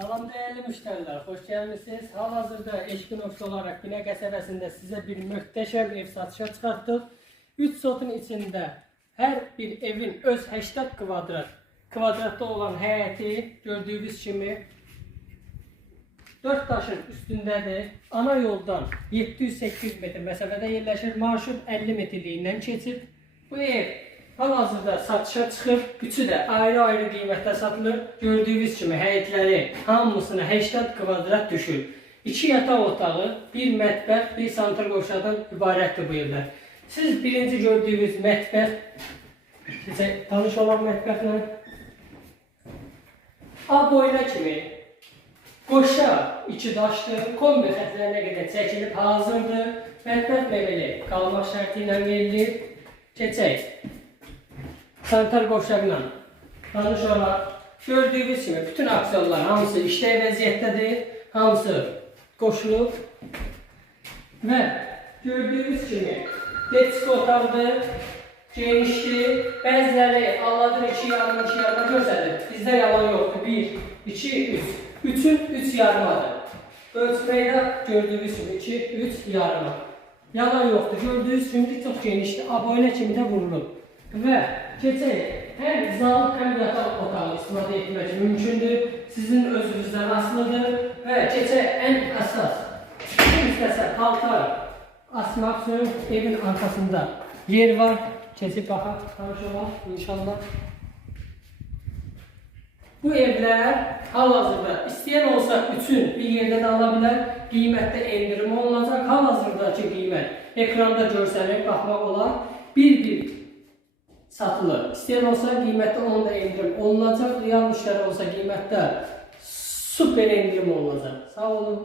Salam değerli müşteriler, hoş gelmişsiniz. Hal-hazırda Eşkinoş olarak Bine qəsəbəsində sizə bir möhtəşəm ev satışa çıxartdıq. 3 sotun içində hər bir evin öz 80 kvadrat kvadratda olan həyəti gördüyünüz kimi 4 daşın üstündədir. Ana yoldan 700-800 metr məsafədə yerləşir. Marşrut 50 metrliyindən keçir. Bu ev hal-hazırda satışa çıxır. Üçü də ayrı-ayrı qiymətdə satılır. Gördüyünüz kimi həyətləri hamısına 80 kvadrat düşür. 2 yataq otağı, bir mətbəx, bir santr qoşadan ibarətdir bu evlər. Siz birinci gördüyünüz mətbəx, tanış olan mətbəxlə A boyuna kimi qoşa içi daşlı, kombi xətlərinə qədər çəkilib hazırdır. Mətbəx mebeli qalmaq şərti ilə verilir. Keçək. Sanitar qoşlarla tanış olaq. Gördüyünüz kimi bütün aksiyonlar hamısı işləy vəziyyətdədir. Hamısı qoşulub. Və gördüyünüz kimi Letsko otaqdır. Genişdir. Bəziləri Allah'ın iki yarım, iki yarıma göstərir. Bizdə yalan yoxdur. Bir, iki, üç. Üçün üç yarımadır. Ölçməkdə gördüyünüz kimi iki, üç yarıma. Yalan yoxdur. Gördüyünüz kimi çox genişdir. Aboyuna kimi də vurulub. Və keçək. Həm zal, həm yataq otağı istifadə etmək mümkündür. Sizin özünüzdən asılıdır. Və keçək ən əsas. Kim istəsə paltar asmaq üçün evin arkasında yer var. Keçib baxaq, tanış olaq inşallah. Bu evlər hal-hazırda istəyən olsa üçün bir yerdə də ala bilər. Qiymətdə endirim olunacaq. Hal-hazırdakı qiymət ekranda görsənir, baxmaq olar. Bir-bir satılır. İstəyən olsa qiymətdə onun da endirim olunacaq. Real müştəri olsa qiymətdə super endirim olunacaq. Sağ olun.